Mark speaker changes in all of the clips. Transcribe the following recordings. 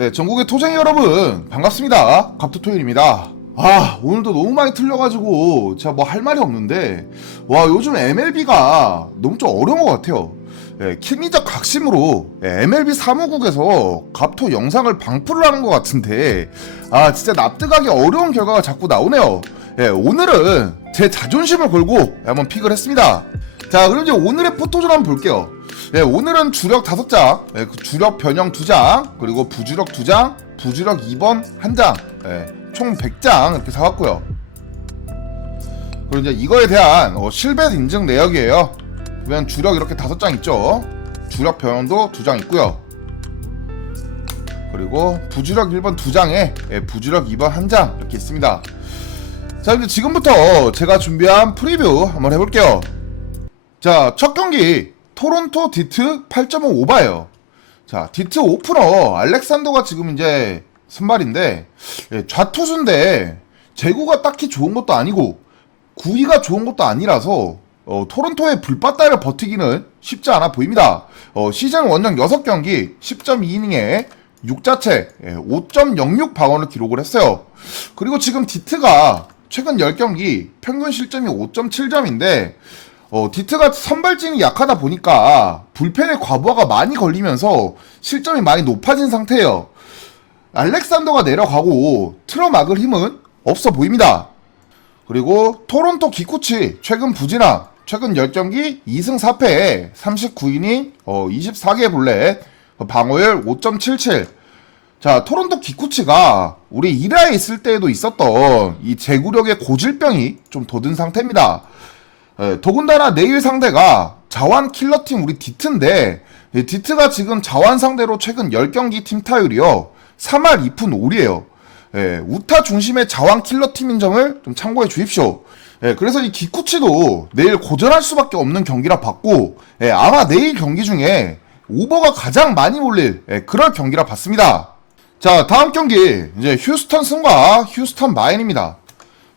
Speaker 1: 네, 전국의 토쟁이 여러분 반갑습니다. 갑토토일입니다. 아 오늘도 너무 많이 틀려가지고 제가 뭐 할 말이 없는데 와 요즘 MLB가 너무 좀 어려운 것 같아요. 예, 킹리적 각심으로 예, MLB 사무국에서 갑토 영상을 방풀을 하는 것 같은데 아 진짜 납득하기 어려운 결과가 자꾸 나오네요. 예, 오늘은 제 자존심을 걸고 한번 픽을 했습니다. 자 그럼 이제 오늘의 포토존 한번 볼게요. 예, 오늘은 주력 5장, 예, 그 주력 변형 2장, 그리고 부주력 2장, 부주력 2번 1장, 예, 총 100장 이렇게 사왔고요. 그리고 이제 이거에 대한 어, 실베 인증 내역이에요. 보면 주력 이렇게 5장 있죠. 주력 변형도 2장 있고요. 그리고 부주력 1번 2장에 예, 부주력 2번 1장 이렇게 있습니다. 자, 이제 지금부터 제가 준비한 프리뷰 한번 해볼게요. 자, 첫 경기 토론토 디트 8.5 오바예요. 자, 디트 오프너 알렉산더가 지금 이제 선발인데 예, 좌투수인데 제구가 딱히 좋은 것도 아니고 구위가 좋은 것도 아니라서 어, 토론토의 불바다를 버티기는 쉽지 않아 보입니다. 어, 시즌 원정 6경기 10.2이닝에 6자체 5.06 방어를 기록을 했어요. 그리고 지금 디트가 최근 10경기 평균 실점이 5.7점인데 어, 디트가 선발진이 약하다 보니까 불펜의 과부하가 많이 걸리면서 실점이 많이 높아진 상태예요. 알렉산더가 내려가고 틀어 막을 힘은 없어 보입니다. 그리고 토론토 기쿠치 최근 부진함 최근 10경기 2승 4패 39이닝 어, 24개 볼넷 어, 방어율 5.77 자, 토론토 기쿠치가 우리 1화에 있을 때에도 있었던 이 제구력의 고질병이 좀 돋은 상태입니다. 예, 더군다나 내일 상대가 자완 킬러팀 우리 디트인데 예, 디트가 지금 자완 상대로 최근 10경기 팀 타율이요. 3할 2푼 5리에요. 예, 우타 중심의 자완 킬러팀인 점을 좀 참고해 주십시오. 예, 그래서 이 기쿠치도 내일 고전할 수밖에 없는 경기라 봤고 예, 아마 내일 경기 중에 오버가 가장 많이 몰릴 예, 그럴 경기라 봤습니다. 자 다음 경기. 이제 휴스턴 승과 휴스턴 마인입니다.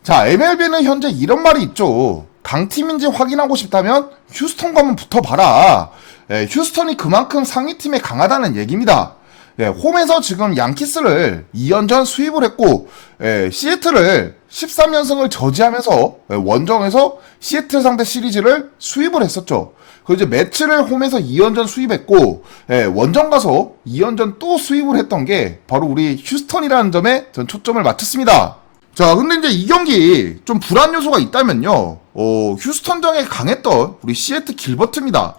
Speaker 1: 자, MLB는 현재 이런 말이 있죠. 강팀인지 확인하고 싶다면 휴스턴과 한번 붙어봐라. 예, 휴스턴이 그만큼 상위팀에 강하다는 얘기입니다. 예, 홈에서 지금 양키스를 2연전 수입을 했고, 예, 시애틀을 13연승을 저지하면서 예, 원정에서 시애틀 상대 시리즈를 수입을 했었죠. 그 이제 매치를 홈에서 2연전 수입했고, 예, 원정 가서 2연전 또 수입을 했던 게 바로 우리 휴스턴이라는 점에 전 초점을 맞췄습니다. 자, 근데 이제 이 경기 좀 불안 요소가 있다면요. 어, 휴스턴전에 강했던 우리 시애트 길버트입니다.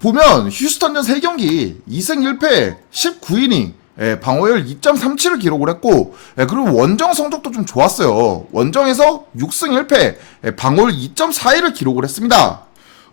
Speaker 1: 보면 휴스턴전 3경기 2승 1패 19이닝 예, 방어율 2.37을 기록을 했고 예, 그리고 원정 성적도 좀 좋았어요. 원정에서 6승 1패 예, 방어율 2.41을 기록을 했습니다.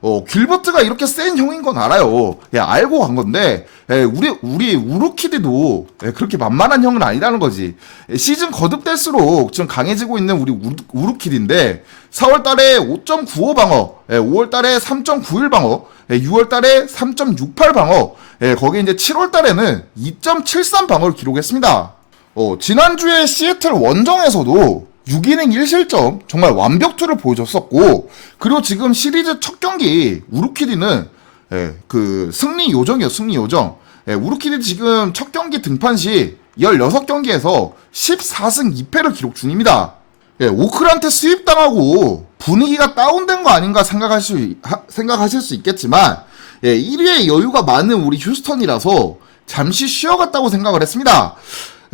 Speaker 1: 어, 길버트가 이렇게 센 형인 건 알아요. 예, 알고 간 건데, 예, 우리, 우리 우루키드도 예, 그렇게 만만한 형은 아니라는 거지. 예, 시즌 거듭될수록 지금 강해지고 있는 우리 우루, 우루키드인데, 4월 달에 5.95 방어, 예, 5월 달에 3.91 방어, 예, 6월 달에 3.68 방어, 예, 거기 이제 7월 달에는 2.73 방어를 기록했습니다. 어, 지난주에 시애틀 원정에서도 6이닝 1실점 정말 완벽투를 보여줬었고 그리고 지금 시리즈 첫 경기 우루키디는 예, 그 승리 요정이요 승리 요정. 예, 우루키디 지금 첫 경기 등판 시 16경기에서 14승 2패를 기록 중입니다. 예, 오클한테 수입당하고 분위기가 다운된 거 아닌가 생각하실 수, 하- 생각하실 수 있겠지만 예, 1위에 여유가 많은 우리 휴스턴이라서 잠시 쉬어갔다고 생각을 했습니다. 예,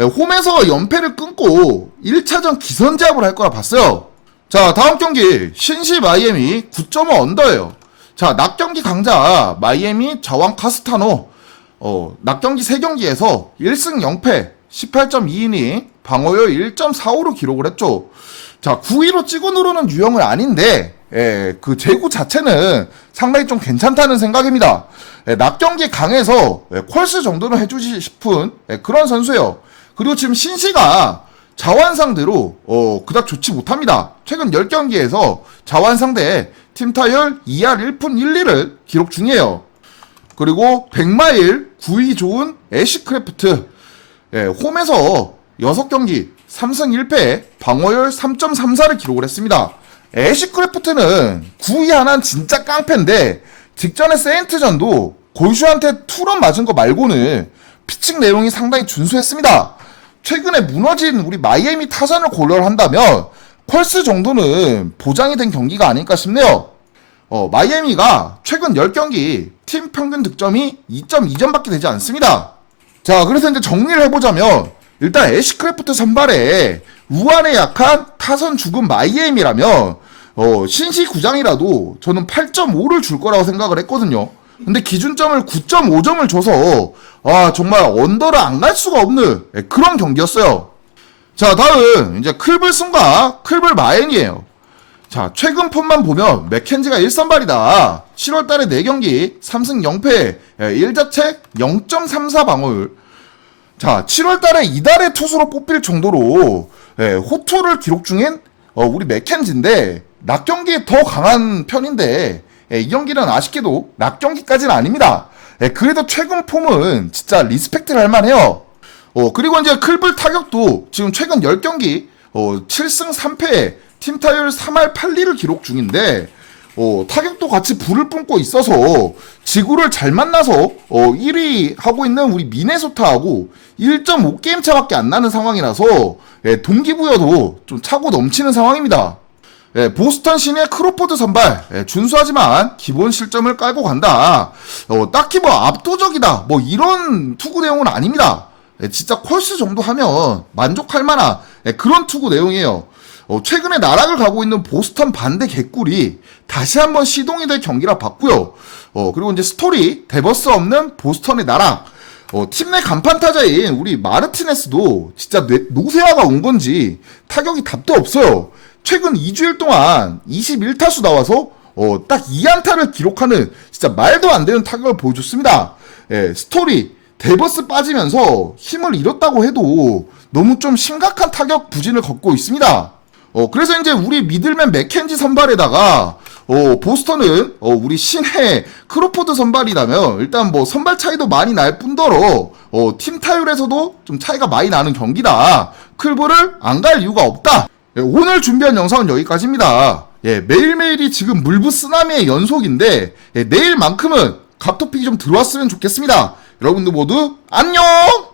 Speaker 1: 홈에서 연패를 끊고 1차전 기선제압을 할 거라 봤어요. 자, 다음 경기 신시 마이애미 9.5 언더예요. 자, 낮 경기 강자 마이애미 자왕 카스타노 어, 낮 경기 3경기에서 1승 0패 18.2이닝 방어율 1.45로 기록을 했죠. 자, 9위로 찍어 누르는 유형은 아닌데 예, 그 제구 자체는 상당히 좀 괜찮다는 생각입니다. 예, 낮 경기 강해서 예, 콜스 정도는 해주시 싶은 예, 그런 선수예요. 그리고 지금 신시가 자완 상대로 어, 그닥 좋지 못합니다. 최근 10경기에서 자완 상대 팀 타율 2할 1푼 1리를 기록 중이에요. 그리고 100마일 9위 좋은 애쉬크래프트 예, 홈에서 6경기 3승 1패 방어율 3.34를 기록을 했습니다. 애쉬크래프트는 9위 하나는 진짜 깡패인데 직전에 세인트전도 골슈한테 투런 맞은 거 말고는 피칭 내용이 상당히 준수했습니다. 최근에 무너진 우리 마이애미 타선을 고려를 한다면 퀄스 정도는 보장이 된 경기가 아닐까 싶네요. 어, 마이애미가 최근 10경기 팀 평균 득점이 2.2점밖에 되지 않습니다. 자, 그래서 이제 정리를 해보자면 일단 애쉬크래프트 선발에 우한에 약한 타선 죽은 마이애미라면 어, 신시 구장이라도 저는 8.5를 줄 거라고 생각을 했거든요. 근데 기준점을 9.5점을 줘서 아 정말 언더를 안 갈 수가 없는 예, 그런 경기였어요. 자 다음 이제 클블슨과 클블 마엔이에요. 자 최근 폼만 보면 맥켄지가 1선발이다. 7월달에 4경기 3승 0패 1자책 0.34 방어율 자, 7월 달에 이달의 투수로 뽑힐 정도로 예, 호투를 기록 중인 어, 우리 맥켄지인데 낙 경기에 더 강한 편인데 예, 이 경기는 아쉽게도 낙 경기까지는 아닙니다. 예, 그래도 최근 폼은 진짜 리스펙트를 할 만해요. 어, 그리고 이제 클블 타격도 지금 최근 10경기 어, 7승 3패 팀 타율 3할 8리를 기록 중인데 어, 타격도 같이 불을 뿜고 있어서 지구를 잘 만나서 어, 1위 하고 있는 우리 미네소타하고 1.5게임 차밖에 안 나는 상황이라서 예, 동기부여도 좀 차고 넘치는 상황입니다. 예, 보스턴 시내 크로포드 선발 예, 준수하지만 기본 실점을 깔고 간다. 어, 딱히 뭐 압도적이다 뭐 이런 투구 내용은 아닙니다. 예, 진짜 콜스 정도 하면 만족할 만한 예, 그런 투구 내용이에요. 어, 최근에 나락을 가고 있는 보스턴 반대 개꿀이 다시 한번 시동이 될 경기라 봤고요. 어, 그리고 이제 스토리 데버스 없는 보스턴의 나락. 어, 팀내 간판 타자인 우리 마르티네스도 진짜 뇌- 노세화가 온 건지 타격이 답도 없어요. 최근 2주일 동안 21타수 나와서 어, 딱 2안타를 기록하는 진짜 말도 안 되는 타격을 보여줬습니다. 예, 스토리 데버스 빠지면서 힘을 잃었다고 해도 너무 좀 심각한 타격 부진을 걷고 있습니다. 어, 그래서 이제 우리 미들맨 맥켄지 선발에다가, 어, 보스턴은, 어, 우리 신해 크로포드 선발이라면, 일단 뭐 선발 차이도 많이 날 뿐더러, 어, 팀 타율에서도 좀 차이가 많이 나는 경기다. 클브를 안 갈 이유가 없다. 예, 오늘 준비한 영상은 여기까지입니다. 예, 매일매일이 지금 물부 쓰나미의 연속인데, 예, 내일만큼은 갑토픽이 좀 들어왔으면 좋겠습니다. 여러분들 모두 안녕!